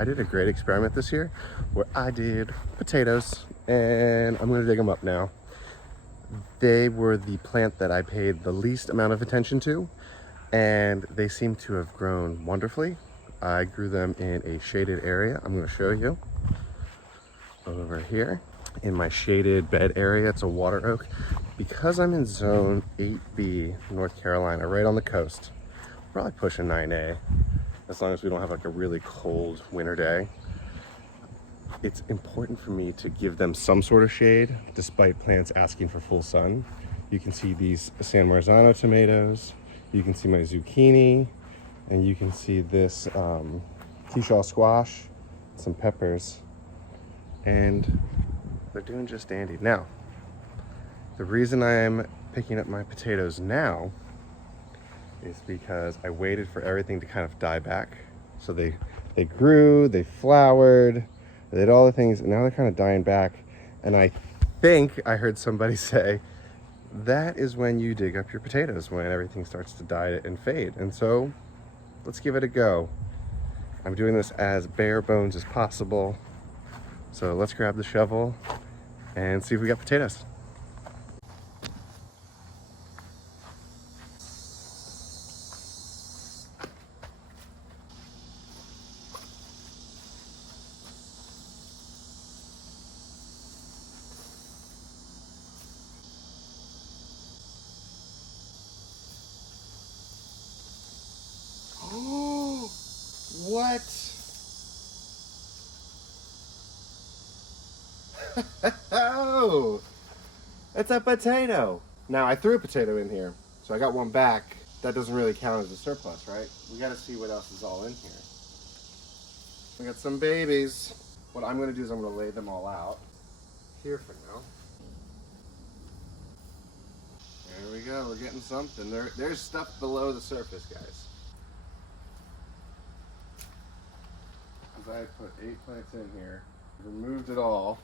I did a great experiment this year where I did potatoes, and I'm gonna dig them up now. They were the plant that I paid the least amount of attention to, and they seem to have grown wonderfully. I grew them in a shaded area. I'm gonna show you over here in my shaded bed area. It's a water oak. Because I'm in zone 8B, North Carolina, right on the coast, probably pushing 9A, as long as we don't have like a really cold winter day. It's important for me to give them some sort of shade despite plants asking for full sun. You can see these San Marzano tomatoes, you can see my zucchini, and you can see this Keyshaw squash, some peppers, and they're doing just dandy. Now, the reason I'm picking up my potatoes now is because I waited for everything to kind of die back. So they grew, they flowered, they did all the things, and now they're kind of dying back. And I think I heard somebody say, that is when you dig up your potatoes, when everything starts to die and fade. And so let's give it a go. I'm doing this as bare bones as possible. So let's grab the shovel and see if we got potatoes. Oh, what? Oh, it's a potato. Now I threw a potato in here, so I got one back. That doesn't really count as a surplus, right? We gotta see what else is all in here. We got some babies. What I'm gonna do is I'm gonna lay them all out here for now. There we go, we're getting something. There's stuff below the surface, guys. Because I put 8 plants in here, removed it all.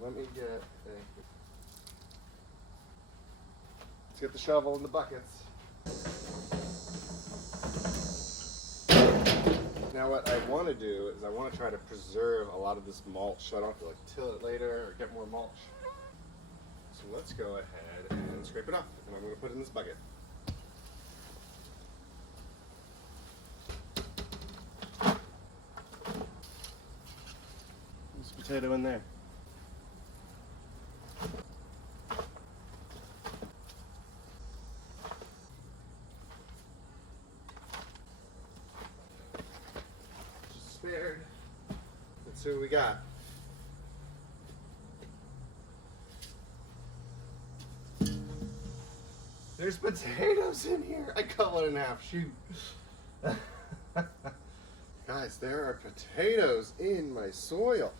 Let me get let's get the shovel and the buckets. Now what I want to do is I want to try to preserve a lot of this mulch so I don't have to like till it later or get more mulch. So let's go ahead and scrape it off, and I'm going to put it in this bucket. There's a potato in there. Just spared. Let's see what we got. There's potatoes in here. I cut one in half. Shoot. Guys, there are potatoes in my soil.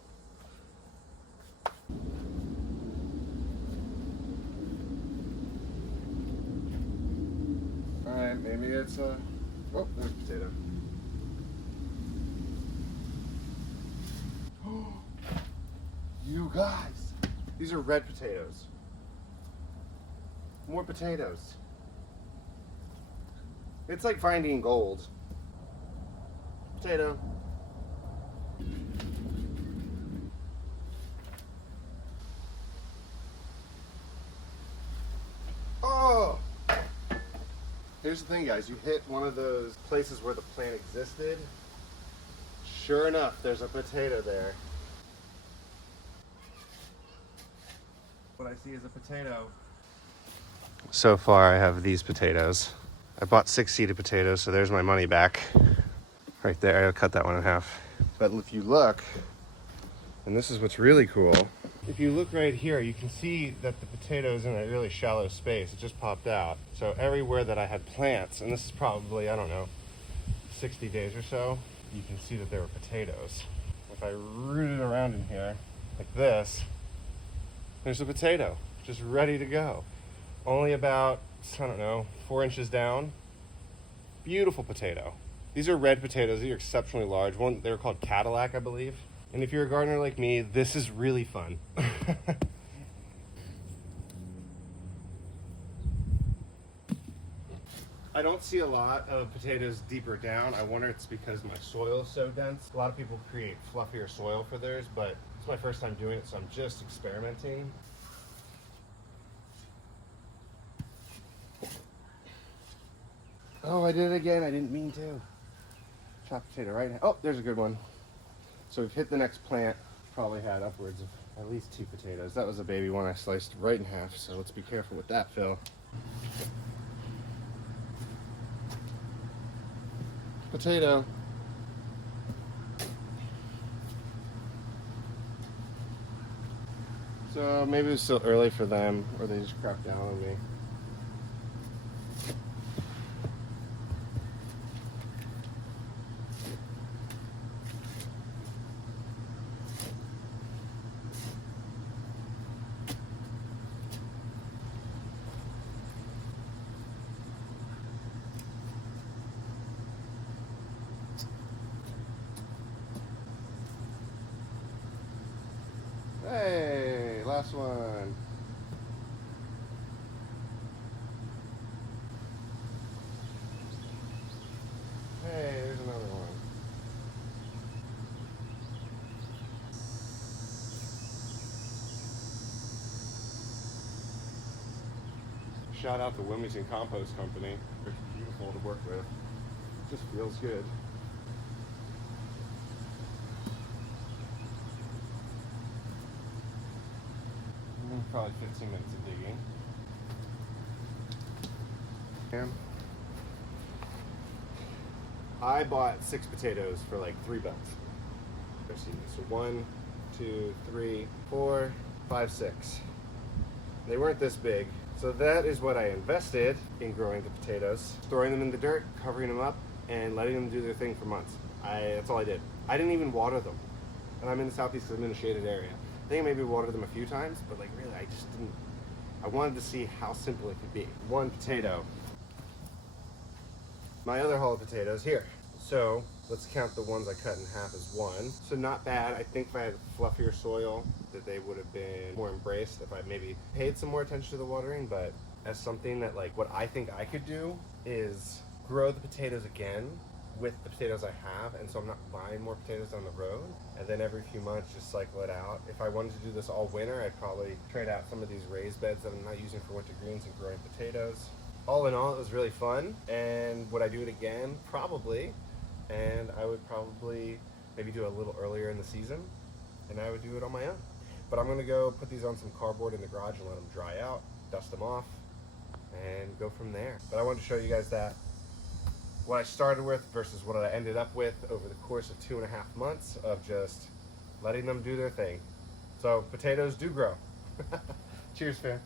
Alright, maybe it's a... Oh, there's a potato. You guys, these are red potatoes. More potatoes. It's like finding gold. Potato. Oh! Here's the thing, guys. You hit one of those places where the plant existed. Sure enough, there's a potato there. What I see is a potato. So far I have these potatoes. I bought 6 seeded potatoes, so there's my money back. Right there, I'll cut that one in half. But if you look, and this is what's really cool, if you look right here, you can see that the potato is in a really shallow space. It just popped out. So everywhere that I had plants, and this is probably, I don't know, 60 days or so, you can see that there were potatoes. If I root it around in here, like this, there's a potato, just ready to go. Only about, I don't know, 4 inches down. Beautiful potato. These are red potatoes. These are exceptionally large. They're called Cadillac, I believe. And if you're a gardener like me, this is really fun. I I don't see a lot of potatoes deeper down. I wonder if it's because my soil is so dense. A lot of people create fluffier soil for theirs, but it's my first time doing it, so I'm just experimenting. Oh, I did it again. I didn't mean to. Chopped potato right now. Oh, there's a good one. So we've hit the next plant. Probably had upwards of at least 2 potatoes. That was a baby one I sliced right in half, so let's be careful with that, Phil. Potato. So maybe it was still early for them, or they just crapped down on me. Hey, last one. Hey, there's another one. Shout out to Wilmington Compost Company. They're beautiful to work with. Just feels good. Probably 15 minutes of digging. I bought 6 potatoes for like $3. So 1, 2, 3, 4, 5, 6. They weren't this big. So that is what I invested in growing the potatoes. Throwing them in the dirt, covering them up, and letting them do their thing for months. That's all I did. I didn't even water them. And I'm in the southeast because I'm in a shaded area. I think I maybe watered them a few times, but like really I just didn't. I wanted to see how simple it could be. 1 potato. My other haul of potatoes here. So let's count the ones I cut in half as 1. So not bad. I think if I had fluffier soil that they would have been more embraced if I maybe paid some more attention to the watering, but as something that like what I think I could do is grow the potatoes again with the potatoes I have, and so I'm not buying more potatoes down the road, and then every few months just cycle it out. If I wanted to do this all winter, I'd probably trade out some of these raised beds that I'm not using for winter greens and growing potatoes. All in all, it was really fun, and would I do it again? Probably, and I would probably maybe do it a little earlier in the season, and I would do it on my own. But I'm gonna go put these on some cardboard in the garage and let them dry out, dust them off, and go from there. But I wanted to show you guys that what I started with versus what I ended up with over the course of 2.5 months of just letting them do their thing. So potatoes do grow. Cheers, fam.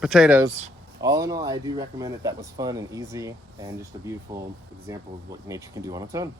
Potatoes. All in all, I do recommend it. That was fun and easy and just a beautiful example of what nature can do on its own.